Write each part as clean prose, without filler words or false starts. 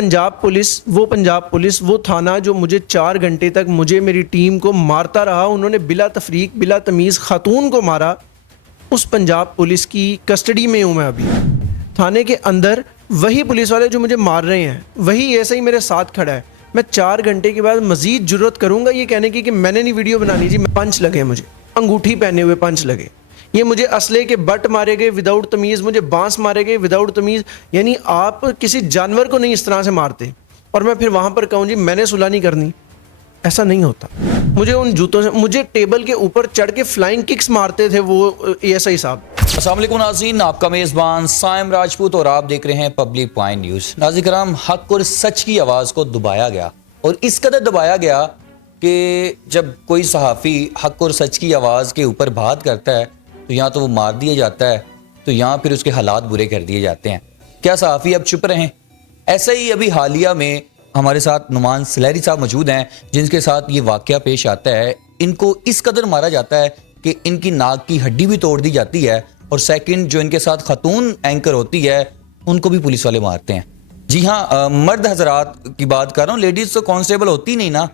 Punjab police वो थाना जो मुझे 4 घंटे तक मुझे मेरी टीम को मारता रहा, उन्होंने बिला तफरीक बिला तमीज़ खातून को मारा, उस पंजाब पुलिस की कस्टडी में हूँ मैं अभी। थाने के अंदर वही पुलिस वाले जो मुझे मार रहे हैं, वही ऐसे ही मेरे साथ खड़ा है। मैं 4 घंटे के बाद मज़ीद जुर्रत करूँगा ये कहने की कि मैंने नहीं वीडियो बनानी जी। पंच लगे, मुझे अंगूठी पहने हुए पंच लगे, ये मुझे असले के बट मारे गए विदाउट तमीज़, मुझे बांस मारे गए विदाउट तमीज़। यानी आप किसी जानवर को नहीं इस तरह से मारते और मैं फिर वहाँ पर कहूँ जी मैंने सुलह नहीं करनी, ऐसा नहीं होता। मुझे उन जूतों से, मुझे टेबल के ऊपर चढ़ के फ्लाइंग किक्स मारते थे वो एएसआई साहब। अस्सलाम वालेकुम नाज़रीन, आपका मेज़बान साइम राजपूत और आप देख रहे हैं पब्लिक पॉइंट न्यूज़। नाज़रीन कराम, हक और सच की आवाज़ को दबाया गया और इस कदर दबाया गया कि जब कोई सहाफ़ी हक और सच की आवाज़ के ऊपर बात करता है तो यहाँ तो वो मार दिया जाता है, तो यहाँ फिर उसके हालात बुरे कर दिए जाते हैं। क्या सहाफ़ी अब चुप रहें? ऐसा ही अभी हालिया में हमारे साथ नुमान सलहरी साहब मौजूद हैं जिनके साथ ये वाक़या पेश आता है। इनको इस कदर मारा जाता है कि इनकी नाक की हड्डी भी तोड़ दी जाती है और सेकंड जो इनके साथ खातून एंकर होती है उनको भी पुलिस वाले मारते हैं। जी हाँ, मर्द हजरात की बात कर रहा हूँ, लेडीज़ तो कांस्टेबल होती नहीं ना,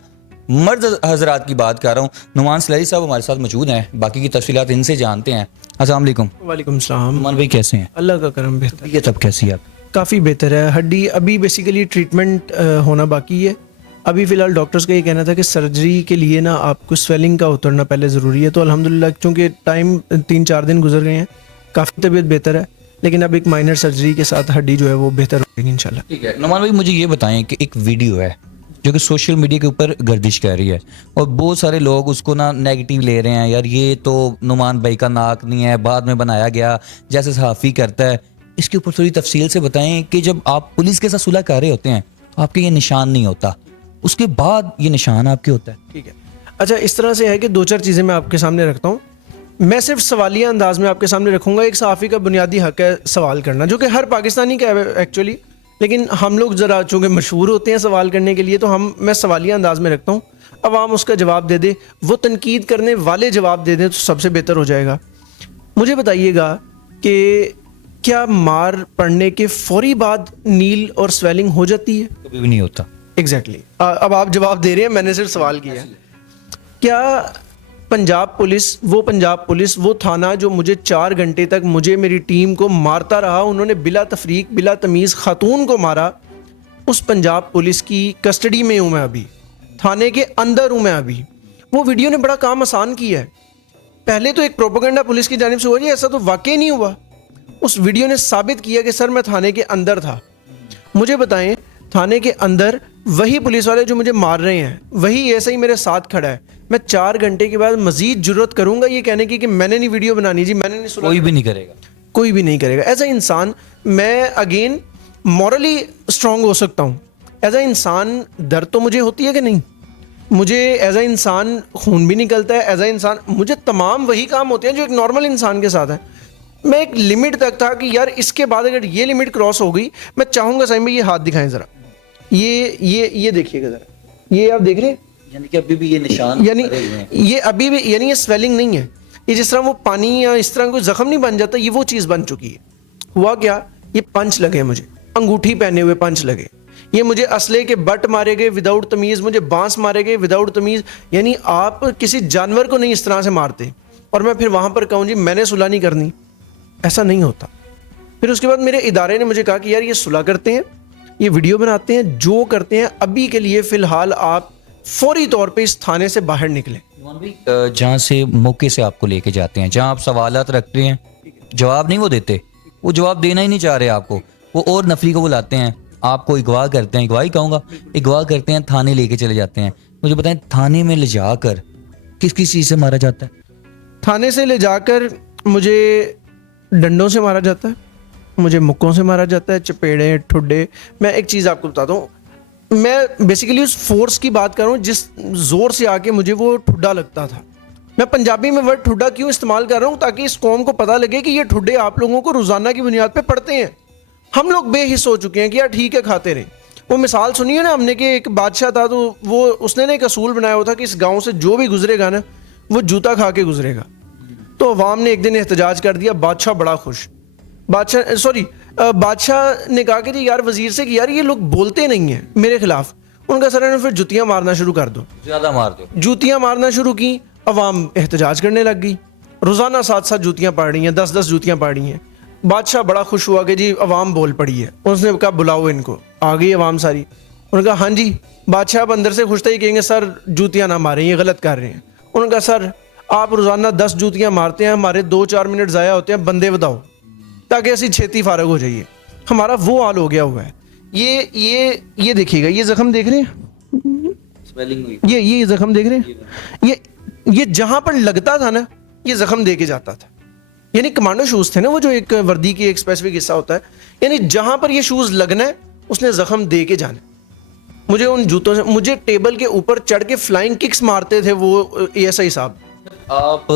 मर्द हजरात की बात कर रहा हूँ। नुमान सलहरी साहब हमारे साथ मौजूद हैं, बाकी की तफसीलात इनसे जानते हैं। अस्सलाम वालेकुम। वालेकुम सलाम। नुमान भाई कैसे हैं? अल्लाह का करम बेहतर। ये तब कैसी है आप? काफ़ी बेहतर है। हड्डी अभी बेसिकली ट्रीटमेंट होना बाकी है। अभी फ़िलहाल डॉक्टर्स का ये कहना था कि सर्जरी के लिए ना आपको स्वेलिंग का उतरना पहले ज़रूरी है, तो अल्हम्दुलिल्लाह चूँकि टाइम 3-4 दिन गुजर गए हैं, काफ़ी तबीयत बेहतर है, लेकिन अब एक माइनर सर्जरी के साथ हड्डी जो है वो बेहतर होगी इंशाल्लाह। ठीक है नुमान भाई, मुझे ये बताएं कि एक वीडियो है जो कि सोशल मीडिया के ऊपर गर्दिश कर रही है और बहुत सारे लोग उसको ना नेगेटिव ले रहे हैं, यार ये तो नुमान भाई का नाक नहीं है, बाद में बनाया गया जैसे सहाफ़ी करता है। इसके ऊपर थोड़ी तफसील से बताएं कि जब आप पुलिस के साथ सुलह कर रहे होते हैं आपके ये निशान नहीं होता, उसके बाद ये निशान आपके होता है। ठीक है, अच्छा इस तरह से है कि 2-4 चीज़ें मैं आपके सामने रखता हूँ। मैं सिर्फ सवालिया अंदाज में आपके सामने रखूँगा। एक सहाफ़ी का बुनियादी हक है सवाल करना, जो कि हर पाकिस्तानी का है एक्चुअली, लेकिन हम लोग ज़रा चूँकि मशहूर होते हैं सवाल करने के लिए, तो मैं सवालिया अंदाज में रखता हूँ। अवाम उसका जवाब दे दे, वो तनकीद करने वाले जवाब दे दें तो सबसे बेहतर हो जाएगा। मुझे बताइएगा कि क्या मार पड़ने के फौरी बाद नील और स्वेलिंग हो जाती है? कभी भी नहीं होता। एग्जैक्टली अब आप जवाब दे रहे हैं, मैंने सिर्फ सवाल किया। क्या पंजाब पुलिस वो थाना जो मुझे 4 घंटे तक मुझे मेरी टीम को मारता रहा, उन्होंने बिला तफरीक बिला तमीज़ खातून को मारा, उस पंजाब पुलिस की कस्टडी में हूँ मैं अभी, थाने के अंदर हूँ मैं अभी। वो वीडियो ने बड़ा काम आसान किया है। पहले तो एक प्रोपेगेंडा पुलिस की जानिब से हुआ जी, ऐसा तो वाकई नहीं हुआ। उस वीडियो ने साबित किया कि सर मैं थाने के अंदर था। मुझे बताएं, थाने के अंदर वही पुलिस वाले जो मुझे मार रहे हैं, वही ऐसे ही मेरे साथ खड़ा है। मैं 4 घंटे के बाद मज़ीद जुर्रत करूँगा ये कहने की कि मैंने नहीं वीडियो बनानी जी, मैंने नहीं सुना। कोई भी नहीं करेगा, कोई भी नहीं करेगा। एज ए इंसान मैं अगेन मॉरली स्ट्रांग हो सकता हूँ। एज ए इंसान दर्द तो मुझे होती है कि नहीं, मुझे एज ए इंसान खून भी निकलता है, एज ए इंसान मुझे तमाम वही काम होते हैं जो एक नॉर्मल इंसान के साथ है। मैं एक लिमिट तक था कि यार इसके बाद अगर ये लिमिट क्रॉस हो गई, मैं चाहूँगा सही में ये हाथ दिखाएं ज़रा, ये देखिएगा ज़रा, ये आप देख रहे हैं, यानी कि अभी भी ये निशान, यानी ये अभी भी, यानी ये स्वेलिंग नहीं है, ये जिस तरह वो पानी या इस तरह कोई जख्म नहीं बन जाता, ये वो चीज़ बन चुकी है। हुआ क्या, ये पंच लगे, मुझे अंगूठी पहने हुए पंच लगे, ये मुझे असले के बट मारे गए विदाउट तमीज़, मुझे बांस मारे गए विदाउट तमीज़। यानी आप किसी जानवर को नहीं इस तरह से मारते और मैं फिर वहाँ पर कहूँ जी मैंने सुलह नहीं करनी, ऐसा नहीं होता। फिर उसके बाद मेरे इदारे ने मुझे कहा कि यार ये सुलह करते हैं, ये वीडियो बनाते हैं, जो करते हैं, अभी के लिए फ़िलहाल आप फौरी तौर पे इस थाने से बाहर निकलें। जहाँ से मौके से आपको लेके जाते हैं, जहाँ आप सवालात रख रहे हैं, जवाब नहीं वो देते, वो जवाब देना ही नहीं चाह रहे आपको, वो और नफरी को बुलाते हैं, आपको अगवा करते हैं, अगवाही कहूँगा, अगवा करते हैं, थाने लेके चले जाते हैं। मुझे बताएं, थाने में ले जाकर किस किस चीज़ से मारा जाता है? थाने से ले जाकर मुझे डंडों से मारा जाता है, मुझे मुक्कों से मारा जाता है, चपेड़े ठुड्डे। मैं एक चीज़ आपको बताता हूँ, मैं बेसिकली उस फोर्स की बात कर रहा हूँ जिस ज़ोर से आके मुझे वो ठुड्डा लगता था। मैं पंजाबी में वर्ड ठुड्डा क्यों इस्तेमाल कर रहा हूँ, ताकि इस कौम को पता लगे कि ये ठुड्डे आप लोगों को रोज़ाना की बुनियाद पे पड़ते हैं। हम लोग बेहिस हो चुके हैं कि यार ठीक है खाते रहे। वो मिसाल सुनिए ना हमने कि एक बादशाह था, तो वो उसने ना एक असूल बनाया हुआ था कि इस गाँव से जो भी गुजरेगा ना वो जूता खा के गुजरेगा। तो अवाम ने एक दिन एहतजाज कर दिया, बादशाह बड़ा खुश, बादशाह ने कहा कि जी यार वजीर से कि यार ये लोग बोलते नहीं हैं मेरे खिलाफ। उनका सर ने फिर जुतियाँ मारना शुरू कर दो, ज्यादा मार दो। जूतियाँ मारना शुरू की, अवाम एहतजाज करने लग गई, रोज़ाना 7-7 जूतियाँ पड़ रही हैं, 10-10 जूतियाँ पड़ रही हैं। बादशाह बड़ा खुश हुआ कि जी अवाम बोल पड़ी है। उसने कहा बुलाओ इनको। आ गई अवाम सारी। उन्होंने कहा हाँ जी। बादशाह अब अंदर से खुश थे, कहेंगे सर जूतियाँ ना मारें, ये गलत कर रहे हैं। उन्होंने कहा सर आप रोज़ाना 10 जूतियाँ मारते हैं, हमारे 2-4 मिनट ज़ाया होते हैं, बंदे बताओ ताकि ऐसी छेती फारग हो जाइए। हमारा वो हाल हो गया हुआ है। ये देखिएगा, ये जख्म देख रहे हैं, स्वेलिंग हुई। ये जख्म देख रहे हैं, ये जहां पर लगता था ना ये जख्म दे के जाता था। यानी कमांडो शूज थे ना, वो जो एक वर्दी की एक स्पेसिफिक हिस्सा होता है, यानी जहां पर ये शूज लगना है उसने जख्म दे के जाना। मुझे उन जूतों से, मुझे टेबल के ऊपर चढ़ के फ्लाइंग किक्स मारते थे वो ASI साहब। आप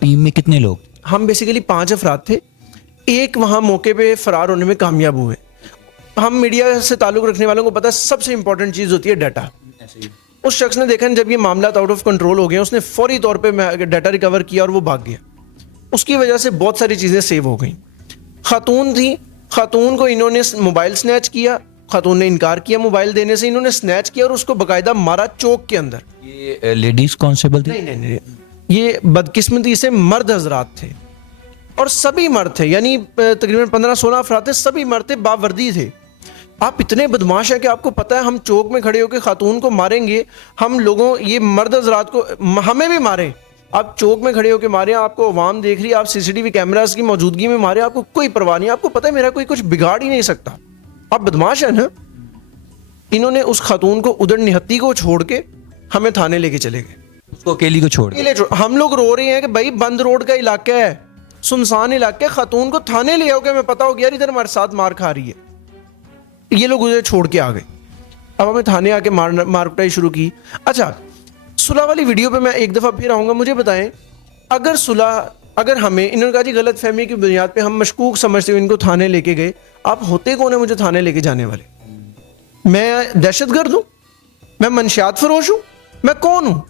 टीम में कितने लोग? हम बेसिकली 5 अफराद थे। एक वहाँ मौके पे फरार होने में कामयाब हुए। हम मीडिया से ताल्लुक़ रखने वालों को पता है सबसे इंपॉर्टेंट चीज़ होती है डाटा। उस शख्स ने देखा जब ये मामला आउट ऑफ कंट्रोल हो गया, उसने फौरी तौर पे डाटा रिकवर किया और वो भाग गया। उसकी वजह से बहुत सारी चीज़ें सेव हो गई। खातून थी, खातून को इन्होंने मोबाइल स्नैच किया, खातून ने इनकार किया मोबाइल देने से, इन्होंने स्नैच किया और उसको बाकायदा मारा चौक के अंदर। ये लेडीज कांस्टेबल थी? नहीं, ये बदकिस्मती से मर्द हजरात थे और सभी मर्द थे, यानी तकरीबन 15-16 अफराद थे, सभी मर्द थे, बावर्दी थे। आप इतने बदमाश हैं कि आपको पता है हम चौक में खड़े होकर खातून को मारेंगे, हम लोगों ये मर्द हजरात को, हमें भी मारें। आप चौक में खड़े होकर मारें, आपको अवाम देख रही है, आप CCTV कैमरास की मौजूदगी में मारें, आपको कोई परवाह नहीं, आपको पता है मेरा कोई कुछ बिगाड़ ही नहीं सकता। आप बदमाश हैं ना। इन्होंने उस खातून को उधर निहत्ती को छोड़ के हमें थाने लेके चले गए, उसको अकेली को छोड़ के। हम लोग रो रहे हैं कि भाई बंद रोड का इलाका है, सुनसान इलाका है, खातून को थाने ले आओगे, हमें पता हो गया इधर हमारे साथ मार खा रही है। ये लोग उधर छोड़ के आ गए। अब हमें थाने आके मार पिटाई शुरू की। अच्छा, सुलह वाली वीडियो पे मैं एक दफ़ा फिर आऊँगा। मुझे बताएं, अगर हमें इन्होंने कहा जी गलत फहमी की बुनियाद पे हम मशकूक समझते हुए इनको थाने लेके गए, आप होते कौन है मुझे थाने लेके जाने वाले? मैं दहशतगर्द हूँ? मैं मनशियात फरोश हूँ? मैं कौन हूँ?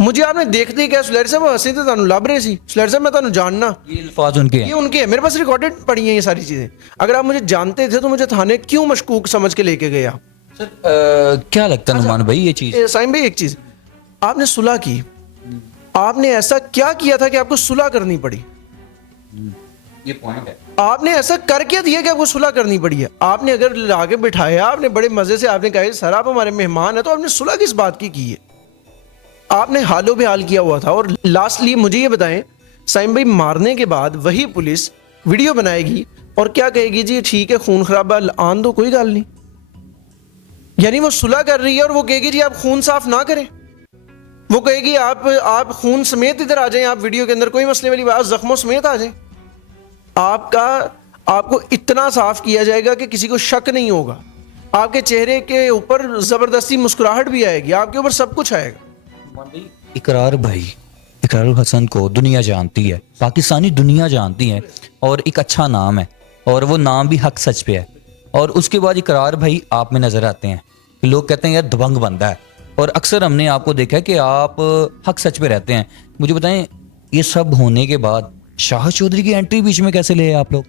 मुझे आपने देखते ही क्या सुलैर साहब हंसी तो तुहानू लभ रहे सी, सुलैर साहब मैं तुहानू जानना, ये अल्फाज उनके हैं। ये उनके हैं, मेरे पास रिकॉर्डेड पड़ी हैं ये सारी चीज़ें। अगर आप मुझे जानते थे तो मुझे थाने क्यों मशकूक समझ के लेके गए आप? सर क्या लगता है नुमान भाई ये चीज़? साइम भाई एक चीज़, आपने सुलह की, आपने ऐसा क्या किया था कि आपको सुलह करनी पड़ी? ये पॉइंट है। आपने ऐसा कर क्या दिया कि आपको सुलह करनी पड़ी है? आपने अगर ला के बिठाया, आपने बड़े मज़े से आपने कहा सर आप हमारे मेहमान हैं, तो आपने सुलह किस बात की है? आपने हालो बेहाल किया हुआ था। और लास्टली मुझे ये बताएं, साइम भाई मारने के बाद वही पुलिस वीडियो बनाएगी और क्या कहेगी, जी ठीक है खून खराबा आन दो, कोई गल नहीं। यानी वो सुलह कर रही है और वो कहेगी जी आप खून साफ ना करें, वो कहेगी आप खून समेत इधर आ जाएं, आप वीडियो के अंदर कोई मसले वाली बात, जख्मों समेत आ जाएं। आपको इतना साफ किया जाएगा कि किसी को शक नहीं होगा, आपके चेहरे के ऊपर जबरदस्ती मुस्कुराहट भी आएगी, आपके ऊपर सब कुछ आएगा। इकरार भाई, इकरारुल हसन को दुनिया जानती है, पाकिस्तानी दुनिया जानती है और एक अच्छा नाम है और वो नाम भी हक सच पे है। और उसके बाद इकरार भाई आप में नजर आते हैं, लोग कहते हैं यार दबंग बंदा है, और अक्सर हमने आपको देखा है कि आप हक सच पे रहते हैं। मुझे बताएं, ये सब होने के बाद शाह चौधरी की एंट्री बीच में कैसे ले आए आप लोग?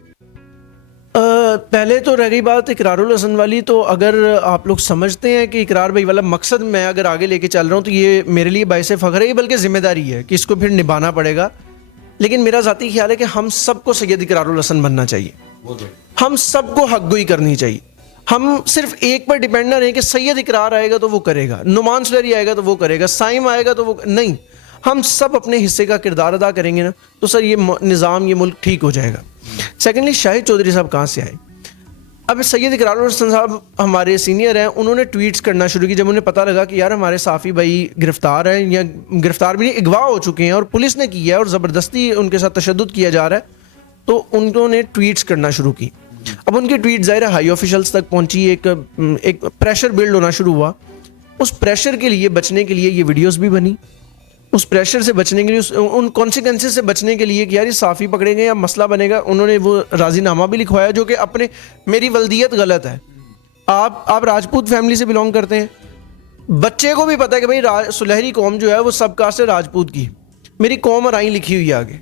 पहले तो रह गई बात इकरारुल हसन वाली, तो अगर आप लोग समझते हैं कि इकरार भाई वाला मकसद मैं अगर आगे लेके चल रहा हूँ तो ये मेरे लिए बाइसे फ़ख्र है, ये बल्कि ज़िम्मेदारी है कि इसको फिर निभाना पड़ेगा। लेकिन मेरा ज़ाती ख्याल है कि हम सबको सैयद इकरारुल हसन बनना चाहिए, हम सबको हक़गोई करनी चाहिए। हम सिर्फ एक पर डिपेंड ना रहें कि सैयद इकरार आएगा तो वो करेगा, नुमान सुलैरी आएगा तो वो करेगा, साइम आएगा तो वो नहीं। हम सब अपने हिस्से का किरदार अदा करेंगे ना तो सर ये निज़ाम, ये मुल्क ठीक हो जाएगा। सेकेंडली, शाहिद चौधरी साहब कहाँ से आए? अब सैयद इकरारुल हसन साहब हमारे सीनियर हैं, उन्होंने ट्वीट्स करना शुरू की जब उन्हें पता लगा कि यार हमारे साफ़ी भाई गिरफ्तार हैं, या गिरफ्तार भी नहीं, अगवा हो चुके हैं और पुलिस ने किया है और ज़बरदस्ती उनके साथ तशद्दुद किया जा रहा है, तो उन्होंने ट्वीट्स करना शुरू की। अब उनकी ट्वीट ज़ाहिर हाई ऑफिशल्स तक पहुंची, एक प्रेशर बिल्ड होना शुरू हुआ। उस प्रेशर के लिए बचने के लिए ये वीडियोस भी बनी, उस प्रेशर से बचने के लिए, उन कॉन्सिक्वेंसेस से बचने के लिए कि यार ये साफ़ी पकड़े गए या मसला बनेगा, उन्होंने वो राजीनामा भी लिखवाया जो कि अपने, मेरी वल्दियत गलत है, आप राजपूत फैमिली से बिलोंग करते हैं, बच्चे को भी पता है कि भाई सुलहरी कौम जो है वो सब कास्ट है राजपूत की, मेरी कौम और आई लिखी हुई है आगे।